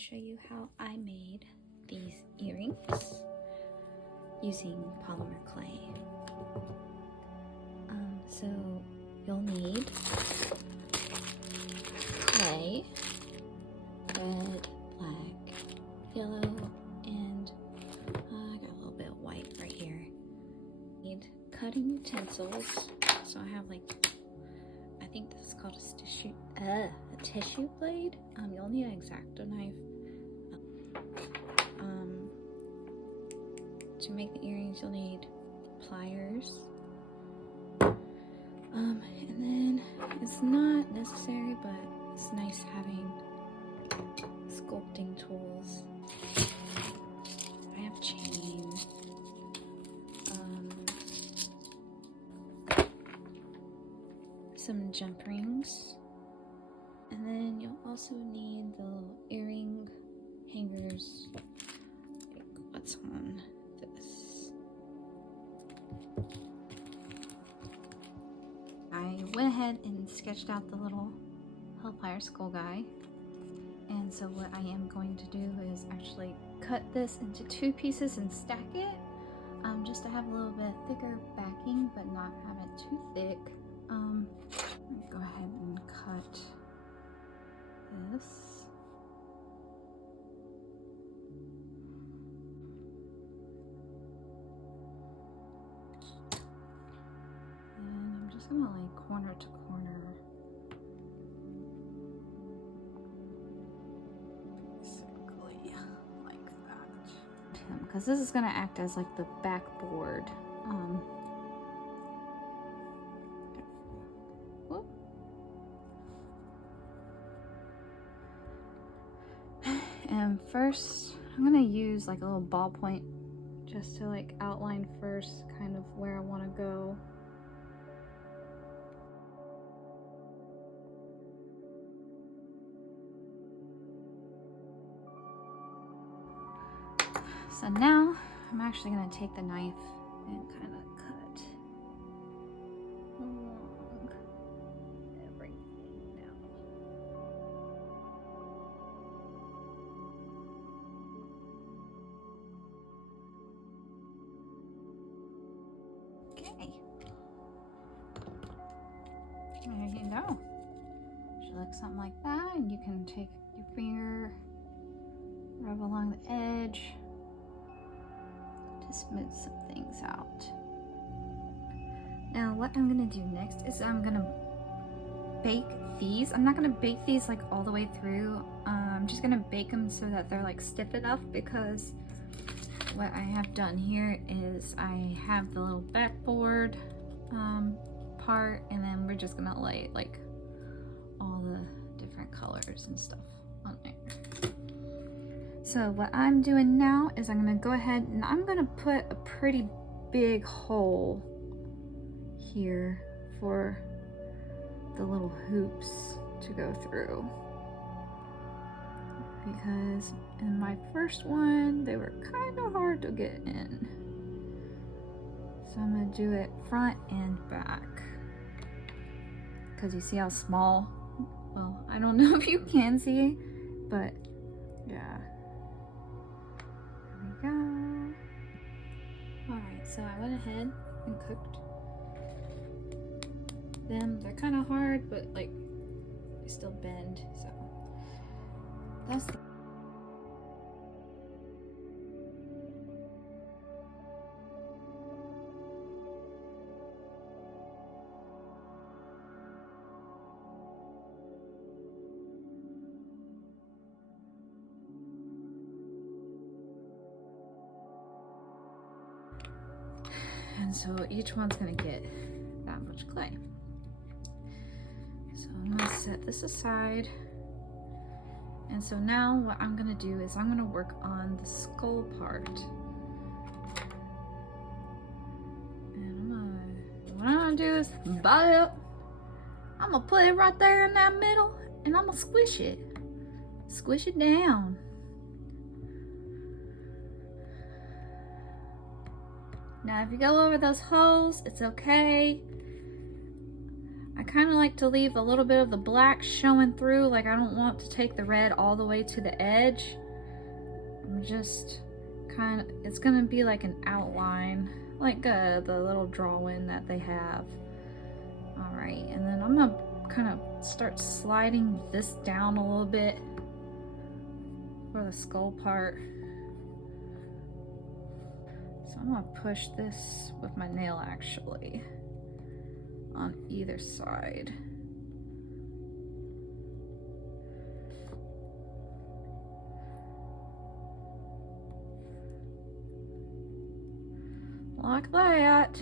show you how I made these earrings using polymer clay. So you'll need clay, red, black, yellow, and I got a little bit of white right here. Need cutting utensils. So I have I think this is called a tissue blade. You'll need an X-Acto knife. To make the earrings, you'll need pliers. And then it's not necessary, but it's nice having sculpting tools. I have chain. Some jump rings. And then you'll also need the little earring hangers. Like what's on this? I went ahead and sketched out the little Hellfire skull guy. And so what I am going to do is actually cut this into 2 pieces and stack it. Just to have a little bit thicker backing, but not have it too thick. Go ahead and cut this. And I'm just gonna lay corner to corner. Basically like that. Because this is gonna act as like the backboard. And first, I'm gonna use like a little ballpoint just to like outline first kind of where I want to go. So now I'm actually gonna take the knife and kind of cut along everything down. Okay, there you go. Should look something like that, and you can take your finger, rub along the edge to smooth some things out. Now what I'm gonna do next is I'm gonna bake these. I'm not gonna bake these like all the way through. I'm just gonna bake them so that they're like stiff enough, because what I have done here is I have the little backboard part, and then we're just gonna lay like all the different colors and stuff on there. So what I'm doing now is I'm gonna go ahead and I'm gonna put a pretty big hole here for the little hoops to go through, because in my first one they were kind of hard to get in. So I'm gonna do it front and back, because you see how small, well, I don't know if you can see, but yeah. There we go. Alright, so I went ahead and cooked them. They're kind of hard, but like they still bend, so that's the and so each one's gonna get that much clay. So I'm gonna set this aside. And so now what I'm gonna do is I'm gonna work on the skull part. And what I'm gonna do is bite up. I'm gonna put it right there in that middle, and I'm gonna squish it. Squish it down. Now if you go over those holes, it's okay. I kind of like to leave a little bit of the black showing through. Like I don't want to take the red all the way to the edge. I'm just kind of, it's gonna be like an outline, like the little drawing that they have. All right, and then I'm gonna kind of start sliding this down a little bit for the skull part. So I'm gonna push this with my nail actually on either side. Like that.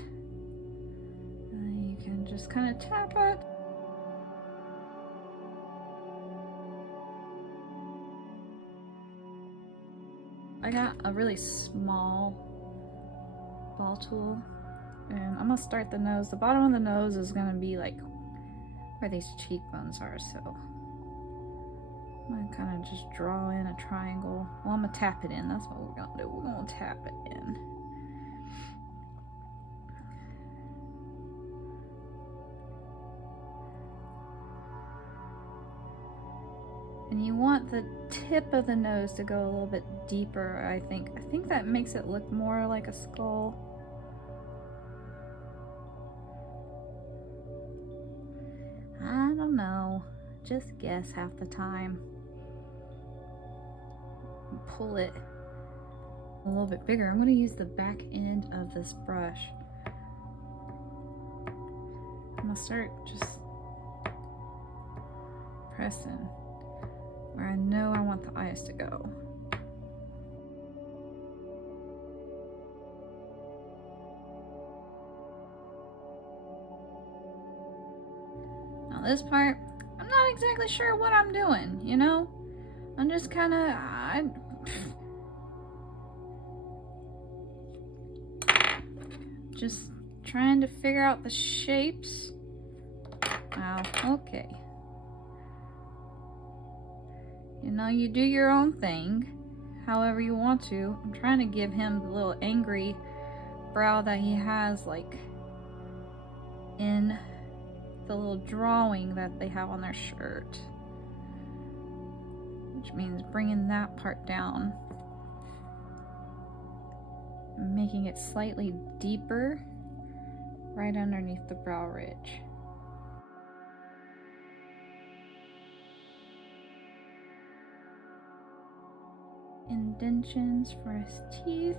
And you can just kind of tap it. I got a really small ball tool, and I'm gonna start the nose. The bottom of the nose is gonna be like where these cheekbones are, so I'm gonna kind of just draw in a triangle. Well, I'm gonna tap it in. That's what we're gonna do. We're gonna tap it in. And you want the tip of the nose to go a little bit deeper, I think. I think that makes it look more like a skull. I don't know. Just guess half the time. Pull it a little bit bigger. I'm going to use the back end of this brush. I'm going to start just pressing where I know I want the eyes to go. Now this part, I'm not exactly sure what I'm doing, you know? I'm just kind of, just trying to figure out the shapes. Wow, okay. You know, you do your own thing, however you want to. I'm trying to give him the little angry brow that he has, like, in the little drawing that they have on their shirt. Which means bringing that part down. Making it slightly deeper right underneath the brow ridge. Indentions for his teeth.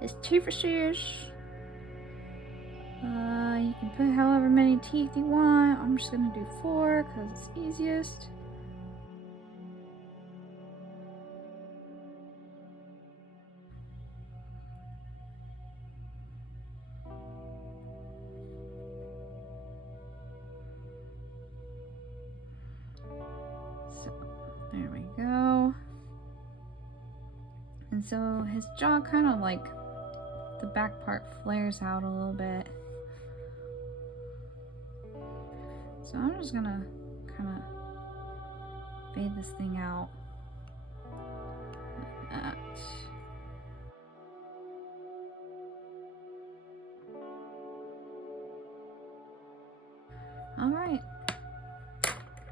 His teeth. You can put however many teeth you want. I'm just gonna do 4 because it's easiest. So there we go. And so his jaw kind of like the back part flares out a little bit. So I'm just gonna kind of fade this thing out like that. All right,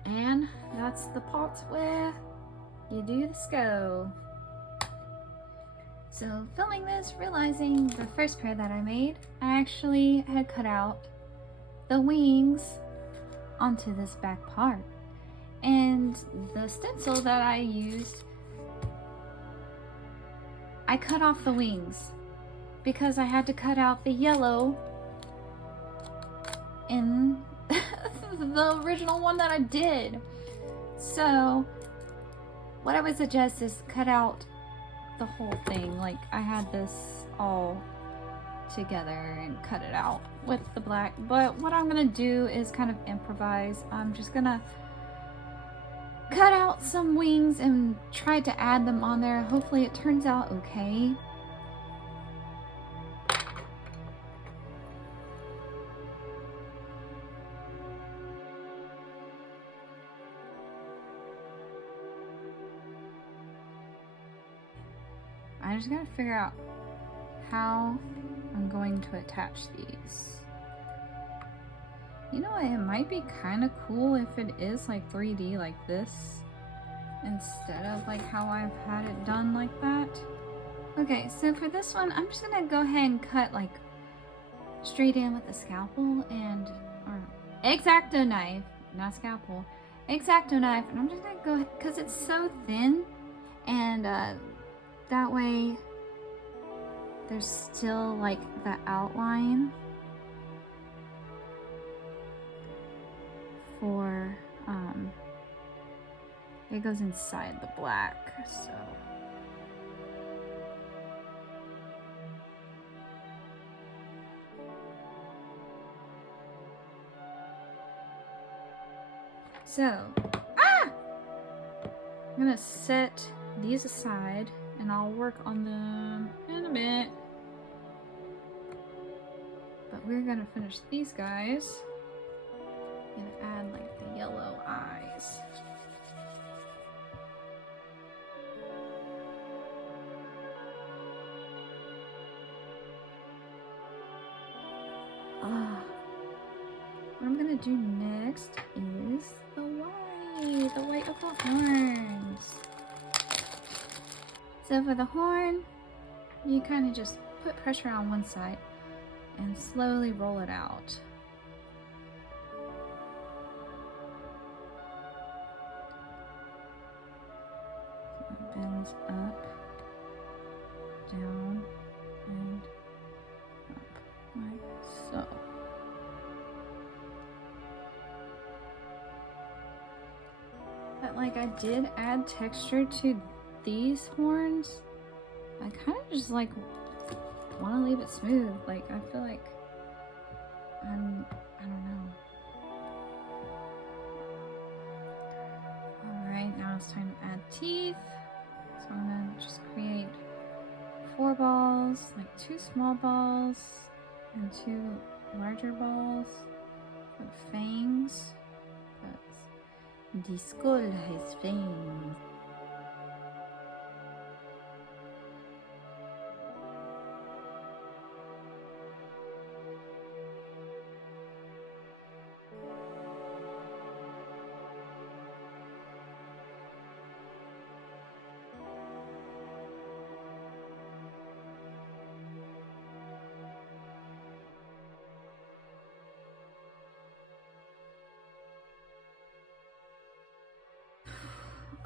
and that's the part where you do the skull. So filming this, realizing the first pair that I made, I actually had cut out the wings onto this back part. And the stencil that I used, I cut off the wings because I had to cut out the yellow in the original one that I did. So what I would suggest is cut out the whole thing. Like I had this all together and cut it out with the black, but what I'm gonna do is kind of improvise. I'm just gonna cut out some wings and try to add them on there. Hopefully it turns out okay. I just gotta figure out how I'm going to attach these. You know what, it might be kind of cool if it is like 3D like this instead of like how I've had it done like that. Okay, so for this one, I'm just gonna go ahead and cut like straight in with a scalpel and, or X-Acto knife, not scalpel, X-Acto knife, and I'm just gonna go, because it's so thin, and that way there's still like the outline for, it goes inside the black, so. So, I'm gonna set these aside and I'll work on them in a bit. But we're gonna finish these guys and add like the yellow eyes. What I'm gonna do next is the white of the horns. So for the horn, you kind of just put pressure on one side and slowly roll it out. So it bends up, down, and up, like so. But like I did add texture to these horns, I kind of just like want to leave it smooth. Like I feel like I don't know. Alright, now it's time to add teeth. So I'm gonna just create 4 balls, like 2 small balls and 2 larger balls with fangs. The skull has fangs.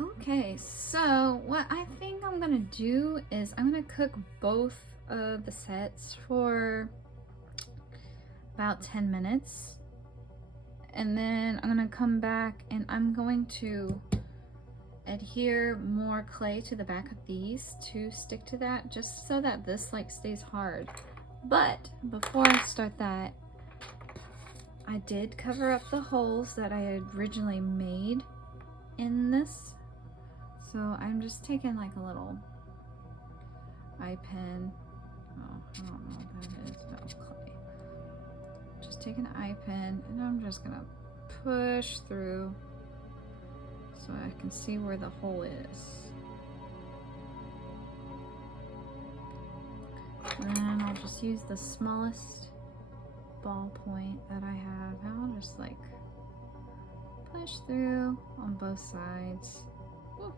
Okay, so what I think I'm gonna do is I'm gonna cook both of the sets for about 10 minutes. And then I'm gonna come back and I'm going to adhere more clay to the back of these to stick to that, just so that this like stays hard. But before I start that, I did cover up the holes that I had originally made in this. So I'm just taking like a little eye pen. Oh, I don't know what that is. No, clay. Just take an eye pen and I'm just gonna push through so I can see where the hole is. And I'll just use the smallest ball point that I have. And I'll just like push through on both sides. Woo.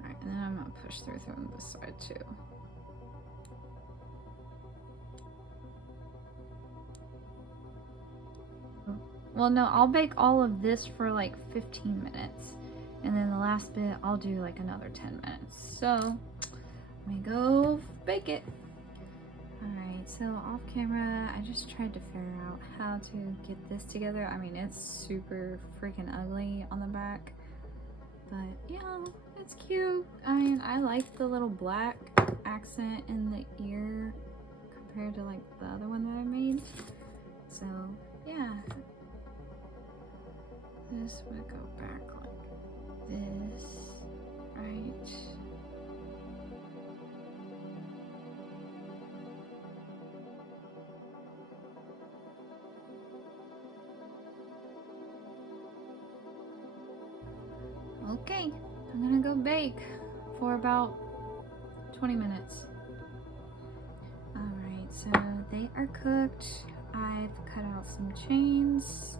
Alright, and then I'm gonna push through on this side too. Well, no, I'll bake all of this for like 15 minutes. And then the last bit, I'll do like another 10 minutes. So, let me go bake it. Alright, so off camera, I just tried to figure out how to get this together. I mean, it's super freaking ugly on the back. But, yeah, it's cute. I mean, I like the little black accent in the ear compared to like the other one that I made. So, yeah. This would go back like this, right? Okay, I'm gonna go bake for about 20 minutes. Alright, so they are cooked. I've cut out some chains.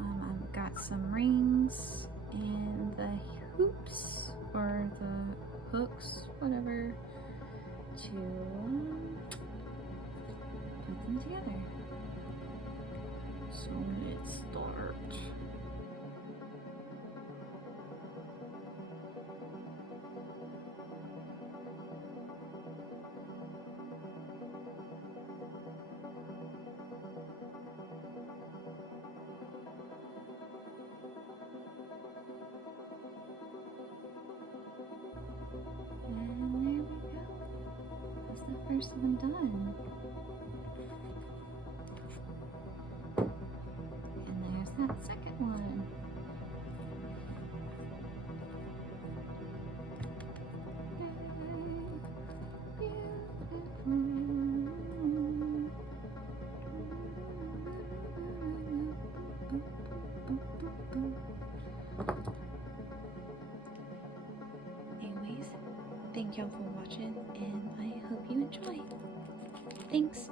I've got some rings and the hoops or the hooks, whatever, to put them together. So let's start. And there we go. That's the first one done. And there's that second one. Anyways, thank y'all for watching, and I hope you enjoy. Thanks.